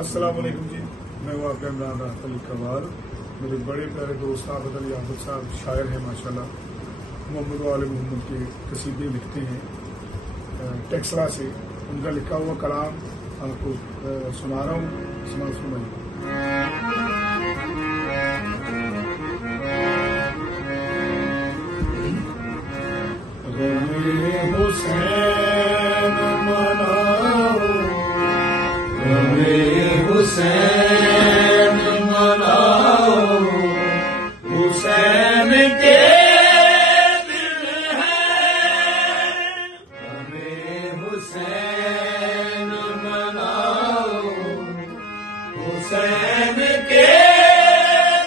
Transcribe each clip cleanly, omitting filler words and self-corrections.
अस्सलाम वालेकुम जी, मैं हूँ आपका इमरान राहत अली कवाल। मेरे बड़े प्यारे दोस्त आबद अली आबद साहब शायर हैं माशाल्लाह। मोहम्मद वाले मोहम्मद के कसीदे लिखते हैं टेक्सला से। उनका लिखा हुआ कलाम आपको सुना रहा हूँ, सुनाइए। हुसैन मनाओ, हुसैन मनाओ, हुसैन के दिल है, हमें हुसैन मनाओ, हुसैन के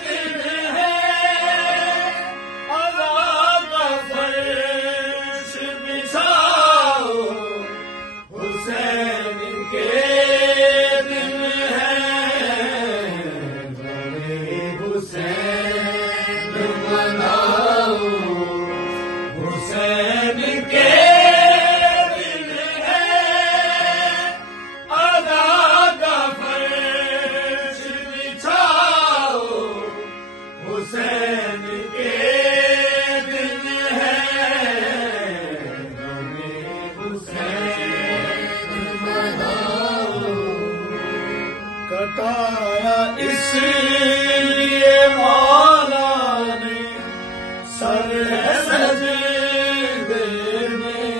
दिल है, अज़ा का फर्श बिछाओ, हुसैन के हुसैन मनाओ, हुसैन के दिल है, अदा का फर्श बिछाओ, हुसैन के दिल है, हमें हुसैन मनाओ। कटाया इसलिए मौला ने सर है सजदे में,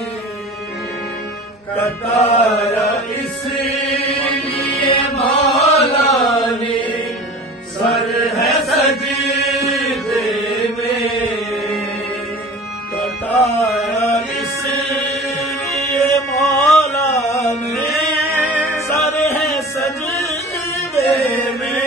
कटाया इसलिए मौला ने सर है सजदे में, कटाया इसलिए मौला ने सर है सजदे में,